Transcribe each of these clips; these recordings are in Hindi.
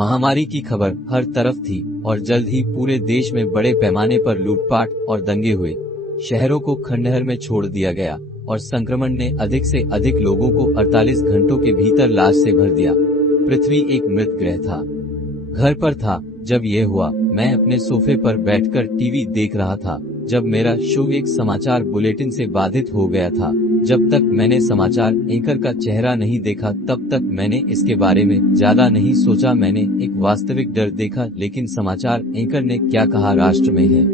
महामारी की खबर हर तरफ थी और जल्द ही पूरे देश में बड़े पैमाने पर लूटपाट और दंगे हुए। शहरों को खंडहर में छोड़ दिया गया और संक्रमण ने अधिक से अधिक लोगों को 48 घंटों के भीतर लाश से भर दिया। पृथ्वी एक मृत ग्रह था। घर पर था जब ये हुआ। मैं अपने सोफे पर बैठकर टीवी देख रहा था जब मेरा शो एक समाचार बुलेटिन से बाधित हो गया था। जब तक मैंने समाचार एंकर का चेहरा नहीं देखा तब तक मैंने इसके बारे में ज्यादा नहीं सोचा। मैंने एक वास्तविक डर देखा, लेकिन समाचार एंकर ने क्या कहा राष्ट्र में है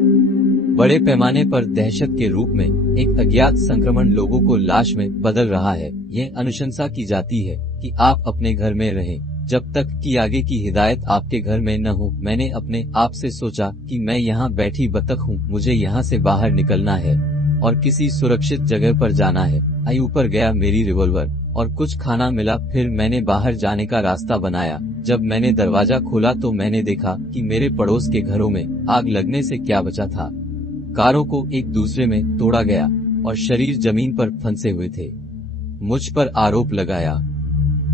बड़े पैमाने पर दहशत के रूप में एक अज्ञात संक्रमण लोगों को लाश में बदल रहा है। यह अनुशंसा की जाती है कि आप अपने घर में रहें जब तक कि आगे की हिदायत आपके घर में न हो। मैंने अपने आप से सोचा कि मैं यहाँ बैठी बतख हूँ, मुझे यहाँ से बाहर निकलना है और किसी सुरक्षित जगह पर जाना है। आई ऊपर गया मेरी रिवॉल्वर और कुछ खाना मिला। फिर मैंने बाहर जाने का रास्ता बनाया। जब मैंने दरवाजा खोला तो मैंने देखा कि मेरे पड़ोस के घरों में आग लगने से क्या बचा था। कारों को एक दूसरे में तोड़ा गया और शरीर जमीन पर फंसे हुए थे। मुझ पर आरोप लगाया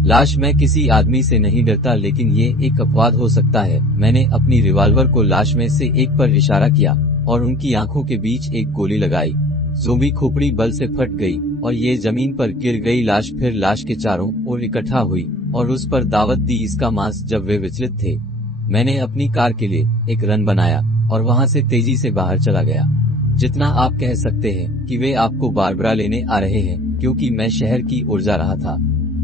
लाश। मैं किसी आदमी से नहीं डरता, लेकिन ये एक अपवाद हो सकता है। मैंने अपनी रिवॉल्वर को लाश में से एक पर इशारा किया और उनकी आंखों के बीच एक गोली लगाई। ज़ोंबी खोपड़ी बल से फट गई और ये जमीन पर गिर गई। लाश फिर लाश के चारों ओर इकट्ठा हुई और उस पर दावत दी इसका मांस। जब वे विचलित थे, मैंने अपनी कार के लिए एक रन बनाया और वहां से तेजी से बाहर चला गया। जितना आप कह सकते हैं कि वे आपको बारबरा लेने आ रहे हैं, क्योंकि मैं शहर की ओर जा रहा था।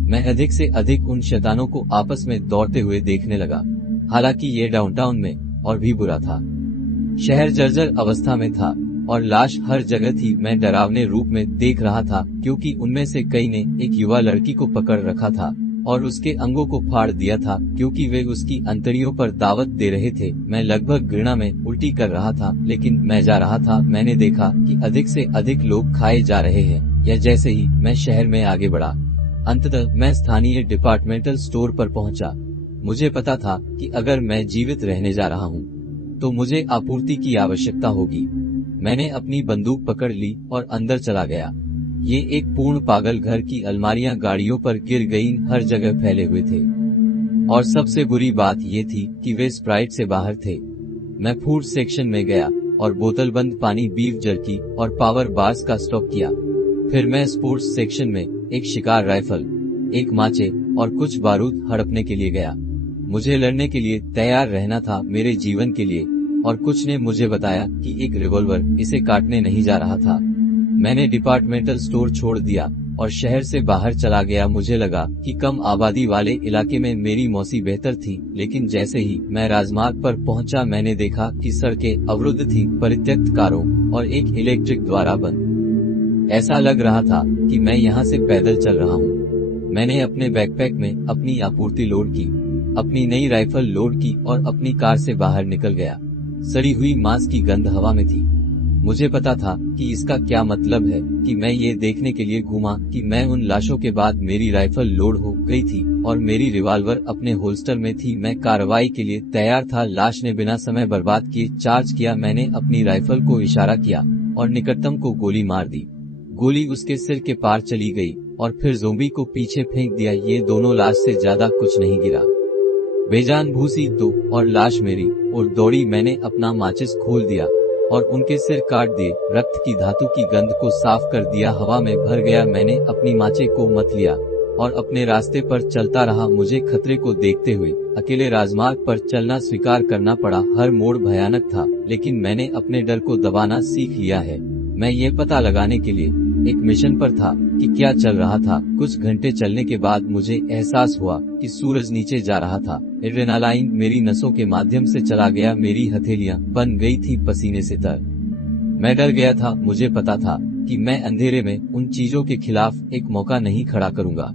मैं अधिक से अधिक उन शैतानों को आपस में दौड़ते हुए देखने लगा। हालांकि ये डाउनटाउन में और भी बुरा था। शहर जर्जर अवस्था में था और लाश हर जगह थी। मैं डरावने रूप में देख रहा था, क्योंकि उनमें से कई ने एक युवा लड़की को पकड़ रखा था और उसके अंगों को फाड़ दिया था, क्योंकि वे उसकी अंतड़ियों पर दावत दे रहे थे। मैं लगभग घृणा में उल्टी कर रहा था, लेकिन मैं जा रहा था। मैंने देखा कि अधिक से अधिक लोग खाए जा रहे हैं। या जैसे ही मैं शहर में आगे बढ़ा, अंततः मैं स्थानीय डिपार्टमेंटल स्टोर पर पहुंचा। मुझे पता था कि अगर मैं जीवित रहने जा रहा हूं तो मुझे आपूर्ति की आवश्यकता होगी। मैंने अपनी बंदूक पकड़ ली और अंदर चला गया। ये एक पूर्ण पागल घर की अलमारियां गाड़ियों पर गिर गईं, हर जगह फैले हुए थे। और सबसे बुरी बात ये थी कि वे स्प्राइट से बाहर थे। मैं फूड सेक्शन में गया और बोतलबंद पानी, बीफ जर्की और पावर बार्स का स्टॉक किया। फिर मैं स्पोर्ट्स सेक्शन में एक शिकार राइफल, एक माचे और कुछ बारूद हड़पने के लिए गया। मुझे लड़ने के लिए तैयार रहना था, मेरे जीवन के लिए। और कुछ ने मुझे बताया कि एक रिवॉल्वर इसे काटने नहीं जा रहा था। मैंने डिपार्टमेंटल स्टोर छोड़ दिया और शहर से बाहर चला गया। मुझे लगा कि कम आबादी वाले इलाके में मेरी मौसी बेहतर थी, लेकिन जैसे ही मैं राजमार्ग पर पहुंचा, मैंने देखा कि सड़कें अवरुद्ध थी, परित्यक्त कारों और एक इलेक्ट्रिक द्वारा बंद। ऐसा लग रहा था कि मैं यहाँ से पैदल चल रहा हूँ। मैंने अपने बैकपैक में अपनी आपूर्ति लोड की, अपनी नई राइफल लोड की और अपनी कार से बाहर निकल गया। सड़ी हुई मांस की गंध हवा में थी। मुझे पता था कि इसका क्या मतलब है कि मैं ये देखने के लिए घूमा कि मैं उन लाशों के बाद मेरी राइफल लोड हो गई थी और मेरी रिवॉल्वर अपने होल्स्टर में थी। मैं कार्रवाई के लिए तैयार था। लाश ने बिना समय बर्बाद किए चार्ज किया। मैंने अपनी राइफल को इशारा किया और निकटतम को गोली मार दी। गोली उसके सिर के पार चली गई और फिर ज़ोंबी को पीछे फेंक दिया। ये दोनों लाश से ज्यादा कुछ नहीं गिरा। बेजान भूसी तो और लाश मेरी और दौड़ी। मैंने अपना माचिस खोल दिया और उनके सिर काट दिए। रक्त की धातु की गंध को साफ कर दिया। हवा में भर गया। मैंने अपनी माचे को मत लिया और अपने रास्ते पर चलता रहा। मुझे खतरे को देखते हुए अकेले राजमार्ग पर चलना स्वीकार करना पड़ा। हर मोड़ भयानक था, लेकिन मैंने अपने डर को दबाना सीख लिया है। मैं ये पता लगाने के लिए एक मिशन पर था कि क्या चल रहा था। कुछ घंटे चलने के बाद मुझे एहसास हुआ कि सूरज नीचे जा रहा था। एड्रेनालाइन मेरी नसों के माध्यम से चला गया। मेरी हथेलियां बन गई थी पसीने से तर। मैं डर गया था। मुझे पता था कि मैं अंधेरे में उन चीजों के खिलाफ एक मौका नहीं खड़ा करूंगा।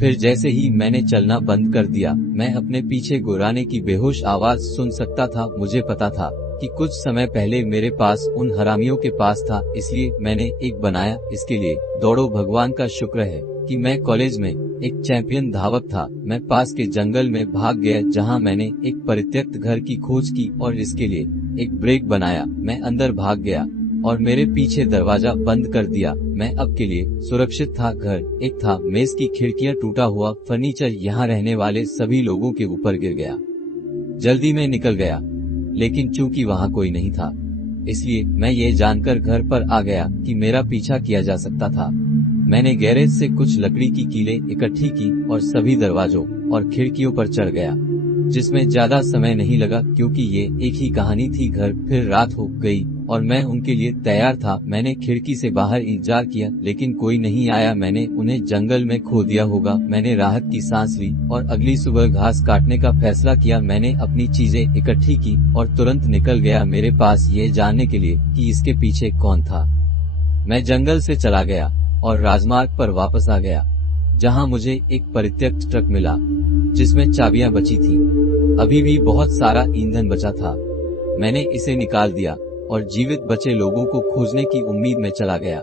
फिर जैसे ही मैंने चलना बंद कर दिया, मैं अपने पीछे गुर्राने की बेहोश आवाज सुन सकता था। मुझे पता था कि कुछ समय पहले मेरे पास उन हरामियों के पास था, इसलिए मैंने एक बनाया। इसके लिए दौड़ो। भगवान का शुक्र है कि मैं कॉलेज में एक चैंपियन धावक था। मैं पास के जंगल में भाग गया, जहां मैंने एक परित्यक्त घर की खोज की और इसके लिए एक ब्रेक बनाया। मैं अंदर भाग गया और मेरे पीछे दरवाजा बंद कर दिया। मैं अब के लिए सुरक्षित था। घर एक था, मेज की खिड़कियां, टूटा हुआ फर्नीचर, यहाँ रहने वाले सभी लोगों के ऊपर गिर गया। जल्दी में निकल गया, लेकिन चूंकि वहां कोई नहीं था, इसलिए मैं ये जानकर घर पर आ गया कि मेरा पीछा किया जा सकता था। मैंने गैरेज से कुछ लकड़ी की कीलें इकट्ठी की और सभी दरवाजों और खिड़कियों पर चढ़ गया, जिसमें ज्यादा समय नहीं लगा क्योंकि ये एक ही कहानी थी। घर फिर रात हो गई और मैं उनके लिए तैयार था। मैंने खिड़की से बाहर इंतजार किया, लेकिन कोई नहीं आया। मैंने उन्हें जंगल में खो दिया होगा। मैंने राहत की सांस ली और अगली सुबह घास काटने का फैसला किया। मैंने अपनी चीजें इकट्ठी की और तुरंत निकल गया मेरे पास ये जानने के लिए कि इसके पीछे कौन था। मैं जंगल से चला गया और राजमार्ग पर वापस आ गया, जहां मुझे एक परित्यक्त ट्रक मिला जिसमें चाबियां बची थी। अभी भी बहुत सारा ईंधन बचा था। मैंने इसे निकाल दिया और जीवित बचे लोगों को खोजने की उम्मीद में चला गया।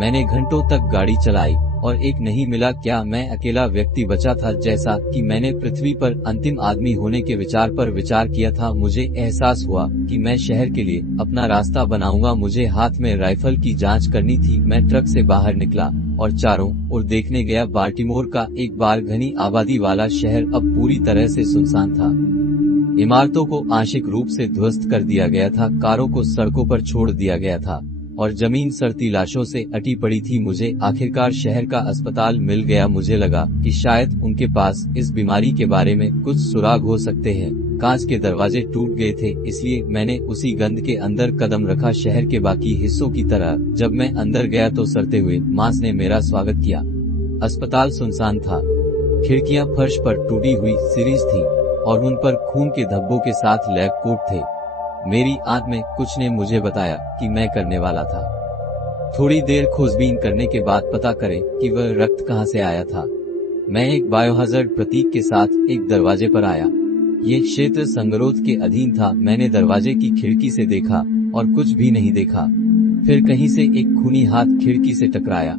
मैंने घंटों तक गाड़ी चलाई और एक नहीं मिला। क्या मैं अकेला व्यक्ति बचा था? जैसा कि मैंने पृथ्वी पर अंतिम आदमी होने के विचार पर विचार किया था, मुझे एहसास हुआ कि मैं शहर के लिए अपना रास्ता बनाऊंगा। मुझे हाथ में राइफल की जांच करनी थी। मैं ट्रक से बाहर निकला और चारों ओर देखने गया। बाल्टीमोर का एक बार घनी आबादी वाला शहर अब पूरी तरह से सुनसान था। इमारतों को आंशिक रूप से ध्वस्त कर दिया गया था, कारों को सड़कों पर छोड़ दिया गया था और जमीन सड़ती लाशों से अटी पड़ी थी। मुझे आखिरकार शहर का अस्पताल मिल गया। मुझे लगा कि शायद उनके पास इस बीमारी के बारे में कुछ सुराग हो सकते हैं। कांच के दरवाजे टूट गए थे, इसलिए मैंने उसी गंध के अंदर कदम रखा। शहर के बाकी हिस्सों की तरह जब मैं अंदर गया तो सड़ते हुए मांस ने मेरा स्वागत किया। अस्पताल सुनसान था। खिड़कियां फर्श पर टूटी हुई सीरीज थी और उन पर खून के धब्बों के साथ लैब कोट थे। मेरी आंख में कुछ ने मुझे बताया कि मैं करने वाला था। थोड़ी देर खोजबीन करने के बाद पता करें कि वह रक्त कहां से आया था। मैं एक बायोहजार्ड प्रतीक के साथ एक दरवाजे पर आया। ये क्षेत्र संगरोध के अधीन था। मैंने दरवाजे की खिड़की से देखा और कुछ भी नहीं देखा। फिर कहीं से एक खूनी हाथ खिड़की से टकराया।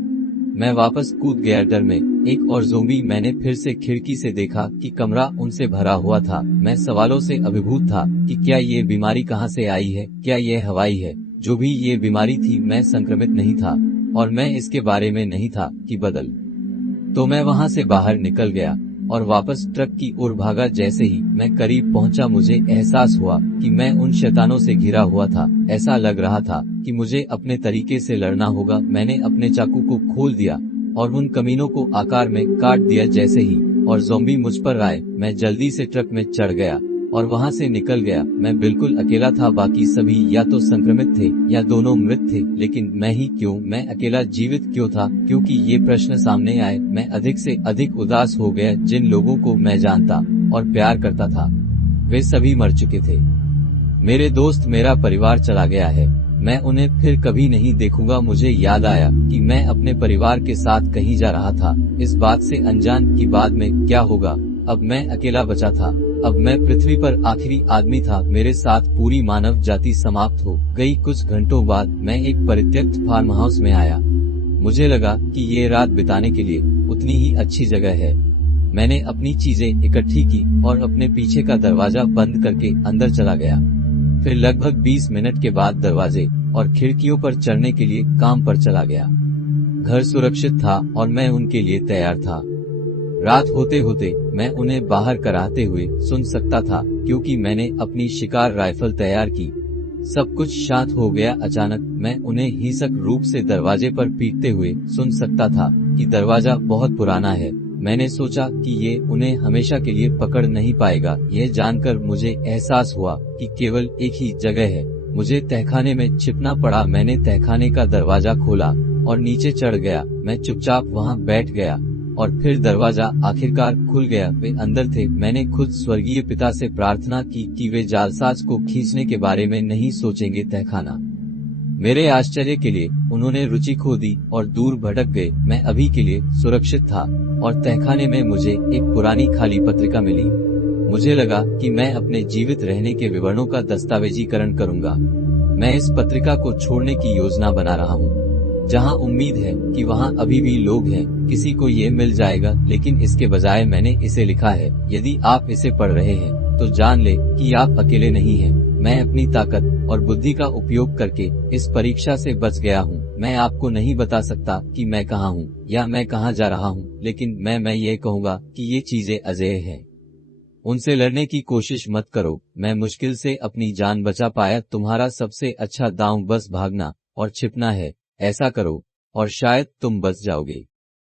मैं वापस कूद गया डर में। एक और ज़ोंबी। मैंने फिर से खिड़की से देखा कि कमरा उनसे भरा हुआ था। मैं सवालों से अभिभूत था कि क्या ये बीमारी कहां से आई है, क्या ये हवाई है? जो भी ये बीमारी थी, मैं संक्रमित नहीं था और मैं इसके बारे में नहीं था कि बदल। तो मैं वहां से बाहर निकल गया और वापस ट्रक की ओर भागा। जैसे ही मैं करीब पहुंचा, मुझे एहसास हुआ कि मैं उन शैतानों से घिरा हुआ था। ऐसा लग रहा था कि मुझे अपने तरीके से लड़ना होगा। मैंने अपने चाकू को खोल दिया और उन कमीनों को आकार में काट दिया। जैसे ही और ज़ॉम्बी मुझ पर आए, मैं जल्दी से ट्रक में चढ़ गया और वहां से निकल गया। मैं बिल्कुल अकेला था। बाकी सभी या तो संक्रमित थे या दोनों मृत थे, लेकिन मैं ही क्यों? मैं अकेला जीवित क्यों था? क्योंकि ये प्रश्न सामने आए, मैं अधिक से अधिक उदास हो गया। जिन लोगों को मैं जानता और प्यार करता था, वे सभी मर चुके थे। मेरे दोस्त, मेरा परिवार चला गया है। मैं उन्हें फिर कभी नहीं देखूंगा। मुझे याद आया कि मैं अपने परिवार के साथ कहीं जा रहा था, इस बात से अनजान कि बाद में क्या होगा। अब मैं अकेला बचा था। अब मैं पृथ्वी पर आखिरी आदमी था। मेरे साथ पूरी मानव जाति समाप्त हो गई। कुछ घंटों बाद मैं एक परित्यक्त फार्म हाउस में आया। मुझे लगा कि ये रात बिताने के लिए उतनी ही अच्छी जगह है। मैंने अपनी चीजें इकट्ठी की और अपने पीछे का दरवाजा बंद करके अंदर चला गया। फिर लगभग 20 मिनट के बाद दरवाजे और खिड़कियों पर चढ़ने के लिए काम पर चला गया। घर सुरक्षित था और मैं उनके लिए तैयार था। रात होते होते मैं उन्हें बाहर कराते हुए सुन सकता था, क्योंकि मैंने अपनी शिकार राइफल तैयार की। सब कुछ शांत हो गया। अचानक मैं उन्हें हिंसक रूप से दरवाजे पर पीटते हुए सुन सकता था कि दरवाजा बहुत पुराना है। मैंने सोचा कि ये उन्हें हमेशा के लिए पकड़ नहीं पाएगा। यह जानकर मुझे एहसास हुआ कि केवल एक ही जगह है। मुझे तहखाने में छिपना पड़ा। मैंने तहखाने का दरवाजा खोला और नीचे चढ़ गया। मैं चुपचाप वहां बैठ गया और फिर दरवाजा आखिरकार खुल गया। वे अंदर थे। मैंने खुद स्वर्गीय पिता से प्रार्थना की कि वे जालसाज को खींचने के बारे में नहीं सोचेंगे। तहखाना मेरे आश्चर्य के लिए उन्होंने रुचि खो दी और दूर भटक गए। मैं अभी के लिए सुरक्षित था और तहखाने में मुझे एक पुरानी खाली पत्रिका मिली। मुझे लगा कि मैं अपने जीवित रहने के विवरणों का दस्तावेजीकरण करूंगा। मैं इस पत्रिका को छोड़ने की योजना बना रहा हूँ। जहाँ उम्मीद है कि वहाँ अभी भी लोग हैं, किसी को ये मिल जाएगा, लेकिन इसके बजाय मैंने इसे लिखा है। यदि आप इसे पढ़ रहे हैं तो जान ले कि आप अकेले नहीं हैं। मैं अपनी ताकत और बुद्धि का उपयोग करके इस परीक्षा से बच गया हूँ। मैं आपको नहीं बता सकता कि मैं कहाँ हूँ या मैं कहाँ जा रहा हूँ, लेकिन मैं ये कहूँगा कि ये चीजें अजेय हैं। उनसे लड़ने की कोशिश मत करो। मैं मुश्किल से अपनी जान बचा पाया। तुम्हारा सबसे अच्छा दांव बस भागना और छिपना है। ऐसा करो और शायद तुम बच जाओगे।